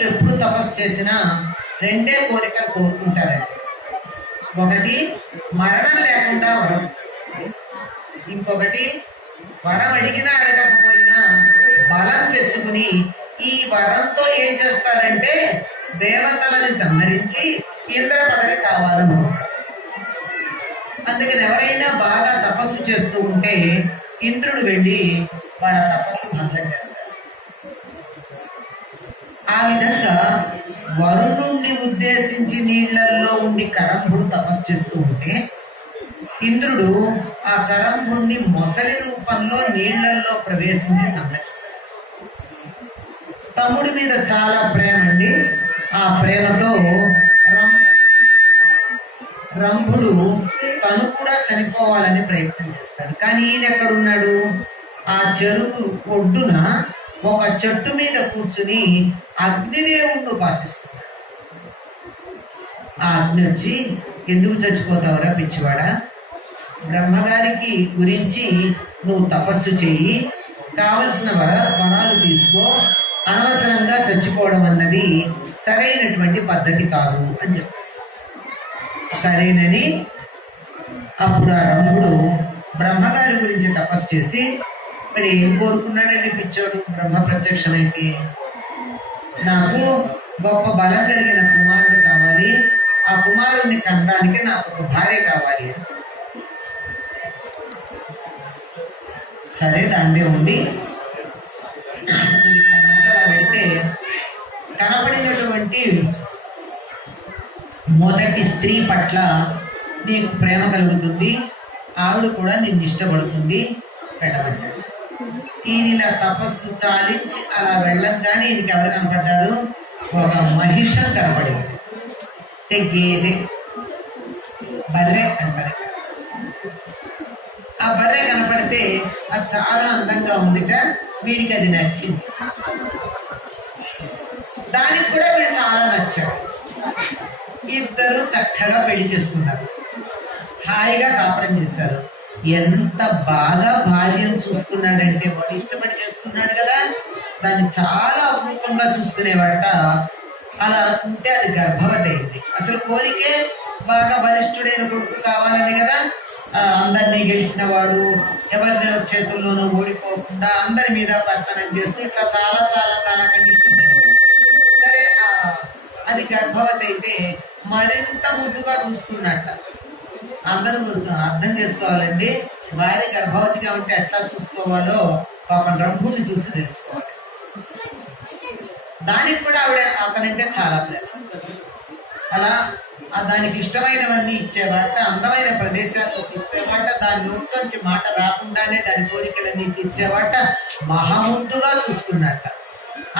తపస్సులు ఎప్పుడు తపస్సు చేసినా రెండే కోరికలు కోరుకుంటారండి. ఒకటి మరణం లేకుండా వరం, ఇంకొకటి వరం అడిగినా అడగకపోయినా బలం తెచ్చుకుని ఈ వరంతో ఏం చేస్తారంటే దేవతలని సంహరించి ఇంద్ర పదవి కావాలనుకుంటారు. అందుకని ఎవరైనా బాగా తపస్సు చేస్తూ ఉంటే ఇంద్రుడు వెళ్ళి వాళ్ళ తపస్సు భంగం చేస్తారు. ఆ విధంగా వరుణుణ్ణి ఉద్దేశించి నీళ్లలో ఉండి కరంభుడు తపస్సు చేస్తూ ఉంటే ఇంద్రుడు ఆ కరంభుణ్ణి మొసలి రూపంలో నీళ్లలో ప్రవేశించి సంరక్షిస్తాడు. తమ్ముడి మీద చాలా ప్రేమ అండి. ఆ ప్రేమతో రంభుడు తను కూడా చనిపోవాలని ప్రయత్నం చేస్తాడు. కానీ ఈయన ఎక్కడున్నాడు? ఆ చెరువు ఒడ్డున ఒక చెట్టు మీద కూర్చుని అగ్నిదేవుణ్ణి ఉపాసిస్తున్నాడు. ఆ అగ్ని వచ్చి, ఎందుకు చచ్చిపోతావురా పిచ్చివాడా, బ్రహ్మగారికి గురించి నువ్వు తపస్సు చెయ్యి, కావలసిన వరాలు తీసుకో, అనవసరంగా చచ్చిపోవడం అన్నది సరైనటువంటి పద్ధతి కాదు అని చెప్పాడు. సరేనని అప్పుడు ఆ రంభుడు బ్రహ్మగారి గురించి తపస్సు చేసి, మరి ఏం కోరుకున్నాడండి పిచ్చోడు బ్రహ్మ ప్రత్యక్షమైతే, నాకు గొప్ప బలం కలిగిన కుమారుడు కావాలి, ఆ కుమారుడిని కనడానికి నాకు ఒక భార్య కావాలి. సరే దాన్నే ఉండి అలా పెడితే కనబడినటువంటి మొదటి స్త్రీ పట్ల నీకు ప్రేమ కలుగుతుంది, ఆవిడ కూడా నిన్ను ఇష్టపడుతుంది, వెళ్ళమంటాడు. ఈయన ఇలా తపస్సు చాలించి అలా వెళ్ళంగానే ఈయనకి ఎవరు కనపడ్డారు? ఒక మహిషం కనపడింది. గేదె, బర్రె అంటారు. ఆ బర్రె కనపడితే అది చాలా అందంగా ఉందిట, వీడికి అది నచ్చింది. దానికి కూడా వీడు చాలా నచ్చాడు. ఇద్దరు చక్కగా పెళ్లి చేసుకున్నారు, హాయిగా కాపురం చేశారు. ఎంత బాగా భార్యను చూసుకున్నాడంటే, వాడు ఇష్టపడి చేసుకున్నాడు కదా, దాన్ని చాలా అపూర్వంగా చూసుకునేవాట. అలా ఉంటే అది గర్భవతి అయింది. అసలు కోరికే బాగా బలిష్ఠుడైన కొడుకు కావాలని కదా, అందరినీ గెలిచిన వాడు, ఎవరి చేతుల్లోనూ ఓడిపోకుండా అందరి మీద పర్తనం చేస్తూ ఇట్లా చాలా చాలా చాలా కండిషన్స్. సరే అది గర్భవతి అయితే మరింత ముద్దుగా చూసుకున్నట్ట. అందరూ అర్థం చేసుకోవాలండి, భార్య గర్భవతిగా ఉంటే ఎట్లా చూసుకోవాలో పాపం రంభుని చూసి తెలుసుకోవాలి. దానికి కూడా ఆవిడ అతనంటే చాలా ప్రేమ. అలా దానికి ఇష్టమైనవన్నీ ఇచ్చేవాట, అందమైన ప్రదేశాలకు తిప్పేవాట, దాని నోట్లోంచి మాట రాకుండానే దాని కోరికలన్నీ తీర్చేవాట, మహాముద్దుగా చూసుకున్నట్ట.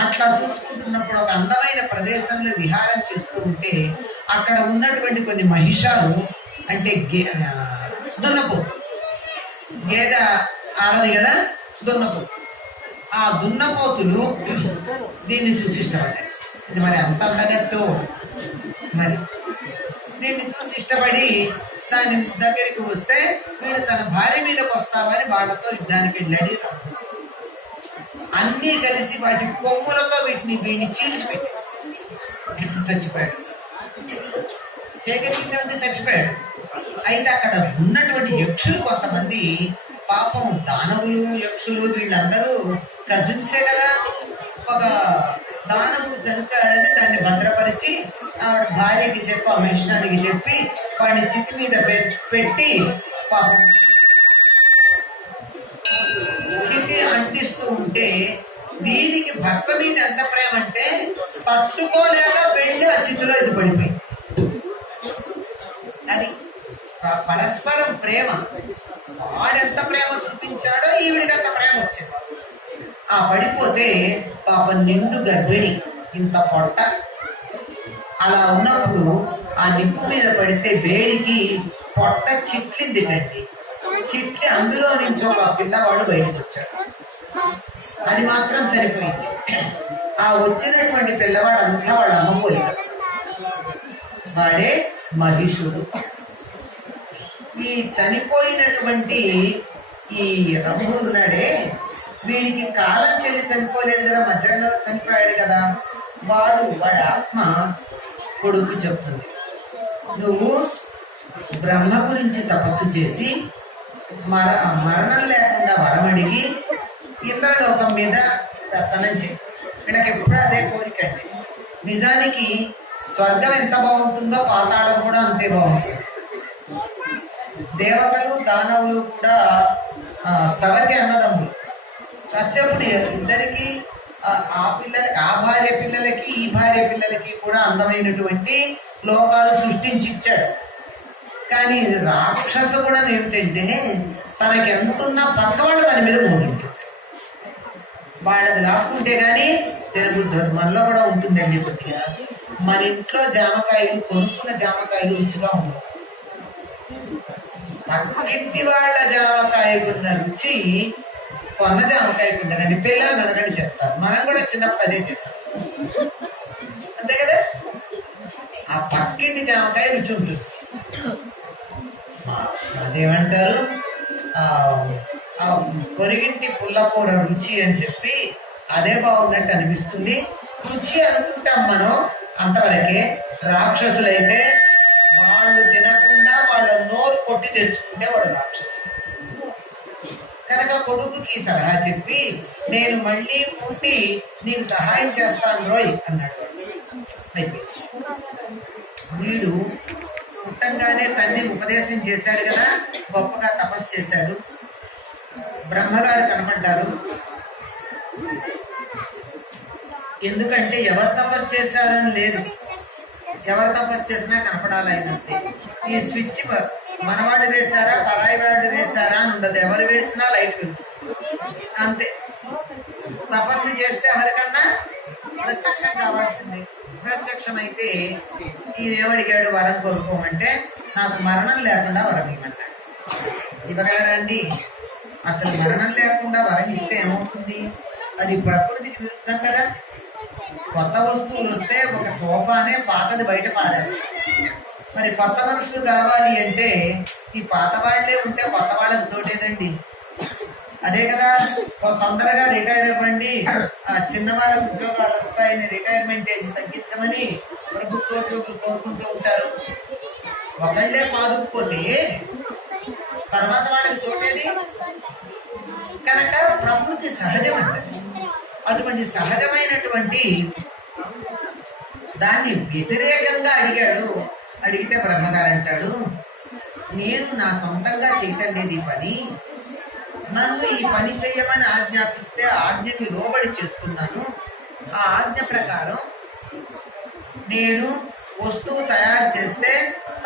అట్లా చూసుకుంటున్నప్పుడు ఒక అందమైన ప్రదేశంలో విహారం చేస్తూ ఉంటే అక్కడ ఉన్నటువంటి కొన్ని మహిషాలు, అంటే దున్నపోతు, గేదె ఆడది కదా దున్నపోతు, ఆ దున్నపోతులు దీన్ని చూసి ఇష్టపడ్డాయి. ఇది మరి అంత అందగతో, మరి దీన్ని చూసి ఇష్టపడి దాని దగ్గరికి వస్తే వీడు తన భార్య మీదకి వస్తామని వాళ్ళతో యుద్ధానికి వెళ్ళాడు. అన్నీ కలిసి వాటి కొమ్ములతో వీడిని చీల్చిపెట్టి చచ్చిపోయాడు. చేకరించినందుకు చచ్చిపోయాడు. అయితే అక్కడ ఉన్నటువంటి యక్షులు కొంతమంది, పాపం దానవులు యక్షులు వీళ్ళందరూ కజిన్సే కదా, ఒక దానవుడు చనిపోయాడని దాన్ని భద్రపరిచి ఆవిడ భార్యకి చెప్పి, ఆ మహిషానికి చెప్పి వాడిని చితి మీద పెట్టి పాపం చితి అంటిస్తూ ఉంటే, దీనికి భర్త మీద ఎంత ప్రేమ అంటే తట్టుకోలేక వెళ్ళి ఆ చితిలో ఇది పడిపోయింది. అది పరస్పరం ప్రేమ. వాడెంత ప్రేమ చూపించాడో ఈవిడికి అంత ప్రేమ వచ్చింది. ఆ పడిపోతే పాపం నిండు గర్భిణి, ఇంత పొట్ట. అలా ఉన్నప్పుడు ఆ నిప్పు మీద పడితే వేడికి పొట్ట చిట్లింది కండి. చిట్లి అందులో నుంచి ఒక పిల్లవాడు బయటకు వచ్చాడు. అది మాత్రం సరిపోయింది. ఆ వచ్చినటువంటి పిల్లవాడు అంతా వాడు అమ్మపోయాడు. వాడే మహిషుడు. ఈ చనిపోయినటువంటి ఈ రంభుడు నాడే, వీడికి కాలం చెల్లి చనిపోలేదు కదా, మధ్యలో చనిపోయాడు కదా. వాడి ఆత్మ కొడుకు చెప్తుంది, నువ్వు బ్రహ్మ గురించి తపస్సు చేసి మరణం లేకుండా వరమడిగి ఇంద్రలోకం మీద దర్శనం చేయి. వీళ్ళకి ఎప్పుడు అదే కోరిక అండి. నిజానికి స్వర్గం ఎంత బాగుంటుందో పాతాళం కూడా అంతే బాగుంటుంది. దేవతలు దానవులు కూడా సవతి అన్నదమ్ములు. కశ్యపుడు ఇద్దరికి ఆ పిల్లలకి, ఆ భార్య పిల్లలకి ఈ భార్య పిల్లలకి కూడా అందమైనటువంటి లోకాలు సృష్టించి ఇచ్చాడు. కానీ రాక్షస గుణం ఏమిటంటే తనకి ఎంతున్నా పక్కవాడు దాని మీద ఉంటుంది. వాళ్ళది లాక్కుంటే గానీ తిరుగుతుంది. మనలో కూడా ఉంటుందండి కొద్దిగా. మన ఇంట్లో జామకాయలు, కొనుక్కున్న జామకాయలు రుచిగా ఉండవు. పక్కింటి వాళ్ళ జామకాయకున్న రుచి కొన్న జామకాయకు ఉండదండి. పిల్లలు అనగని చెప్తారు. మనం కూడా చిన్నప్పుడు అదే చేస్తాం, అంతే కదా. ఆ పక్కింటి జామకాయ రుచి ఉంటుంది. అదేమంటారు, పొరిగింటి పుల్లకూర రుచి అని చెప్పి అదే బాగున్నట్టు అనిపిస్తుంది. రుచి అనుకుంటాం మనం అంతవరకే. రాక్షసులైతే వాళ్ళు తినకుండా వాళ్ళ నోరు కొట్టి తెచ్చుకుంటే వాడు రాక్షసుడు. కనుక కొడుకుకి సలహా చెప్పి, నేను మళ్ళీ పుట్టి నీకు సహాయం చేస్తాను రోయ్ అన్నాడు. అయితే వీడు పుట్టంగానే తండ్రి ఉపదేశం చేశాడు కదా, గొప్పగా తపస్సు చేశాడు. బ్రహ్మగారు కనపడ్డారు. ఎందుకంటే ఎవరు తపస్సు చేశారని లేదు, ఎవరు తపస్సు చేసినా కనపడాలి అయినంతే. ఈ స్విచ్ మనవాడు వేశారా పరాయి వాడు వేశారా అని ఉండదు, ఎవరు వేసినా లైట్ వెళ్తుంది అంతే. తపస్సు చేస్తే ఎవరికన్నా ప్రత్యక్షం కావాల్సింది. ప్రత్యక్షం అయితే ఈయనేమడిగాడు వరం కోరుకోమంటే, నాకు మరణం లేకుండా వరం ఇవ్వమన్నాడు. ఇవ్వగలరండి? అసలు మరణం లేకుండా వరం ఇస్తే ఏమవుతుంది? అది ప్రకృతికి విరుద్ధం కదా. కొత్త వస్తువులు వస్తే ఒక సోఫానే పాతది బయట పారేస్తారు. మరి కొత్త మనుషులు కావాలి అంటే ఈ పాత వాళ్లే ఉంటే కొత్త వాళ్ళకి చోటేదండి. అదే కదా, తొందరగా రిటైర్ అవ్వండి, చిన్నవాళ్ళ ఉద్యోగాలు వస్తాయని రిటైర్మెంట్ ఏజ్ తగ్గించమని ప్రభుత్వోద్యోగులు కోరుకుంటూ ఉంటారు. ఒకళ్ళే పాదుకుపోతే తర్వాత వాళ్ళకి చోటేది. కనుక ప్రకృతి సహజం అంటారు. అటువంటి సహజమైనటువంటి దాన్ని వ్యతిరేకంగా అడిగాడు. అడిగితే బ్రహ్మగారు అంటాడు, నేను నా సొంతంగా చేయటం లేదు ఈ పని, నన్ను ఈ పని చెయ్యమని ఆజ్ఞాపిస్తే ఆజ్ఞకి లోబడి చేస్తున్నాను. ఆ ఆజ్ఞ ప్రకారం నేను వస్తువు తయారు చేస్తే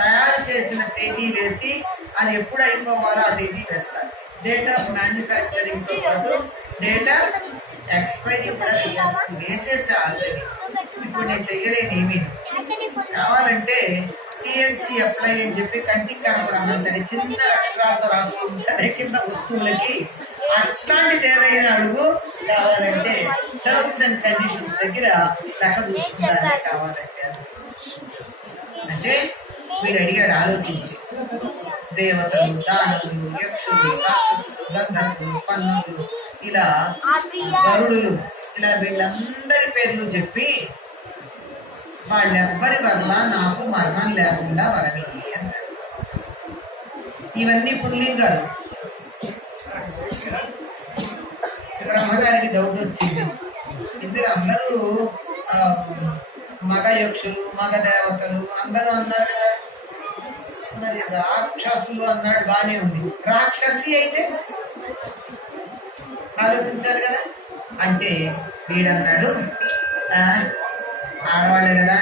తయారు చేసిన తేదీ వేసి అది ఎప్పుడు అయిపోవాలో ఆ తేదీ వేస్తాను. డేట్ ఆఫ్ మ్యానుఫ్యాక్చరింగ్ తో పాటు డేట్ ఆఫ్ ఎక్స్పైరీ కూడా వేసేసి ఆల్రెడీ. ఇప్పుడు నేను చెయ్యలేనేమి. కావాలంటే టిఎన్సి అప్లై అని చెప్పి కంటికి కనపడాలని చిన్న అక్షరాలతో రాస్తూ ఉంటారు కింద వస్తువులకి. అట్లాంటిది ఏదైనా అడుగు. కావాలంటే టర్మ్స్ అండ్ కండిషన్స్ దగ్గర లెక్క చూసుకుంటారే కావాలంటే. అంటే వీడు అడిగాడు ఆలోచించి. దేవతలు, దానవులు, యక్షులు, రాక్షసులు, గంధర్వులు, పన్నులు, ఇలా గరుడులు, ఇలా వీళ్ళందరి పేర్లు చెప్పి వాళ్ళెవ్వరి వల్ల నాకు మరణం లేకుండా వరగలి అన్నాడు. ఇవన్నీ పుల్లింగాలు. బ్రహ్మగారికి డౌట్ వచ్చింది. ఇద్దరు అందరూ మగ యక్షులు, మగ దేవతలు అందరూ అన్నారు కదా, మరి రాక్షసులు అన్నాడు, బానే ఉంది. రాక్షసి అయితే ఆలోచించారు కదా. అంటే వీడన్నాడు, ఆడవాళ్ళే కదా,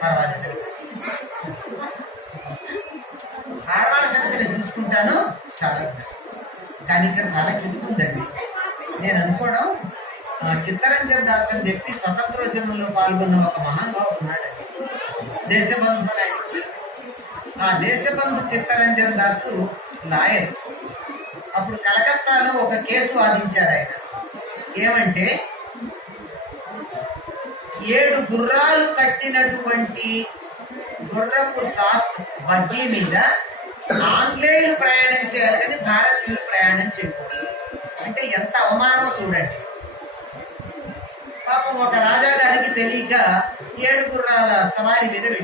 పర్వాలేదు, ఆడవాళ్ళ సంగతి నేను చూసుకుంటాను, చాలా. కానీ ఇక్కడ చాలా కిందుందండి. నేను అనుకోవడం, చిత్తరంజన్ దాస్ అని చెప్పి స్వతంత్రోద్యమంలో పాల్గొన్న ఒక మహానుభావుడు ఉన్నాడు, దేశబంధు నాయకుడు. ఆ దేశబంధు చిత్తరంజన్ దాసు లాయర్. అప్పుడు కలకత్తాలో ఒక కేసు వాదించారు ఆయన. ఏమంటే 7 గుర్రాలు కట్టినటువంటి గుర్రపు బగ్గీ మీద ఆంగ్లేయులు ప్రయాణం చేయాలి కానీ భారతీయులు ప్రయాణం చేయకూడదు. అంటే ఎంత అవమానమో చూడండి. పాపం ఒక రాజా గారికి తెలియక 7 గుర్రాల సవారి మీద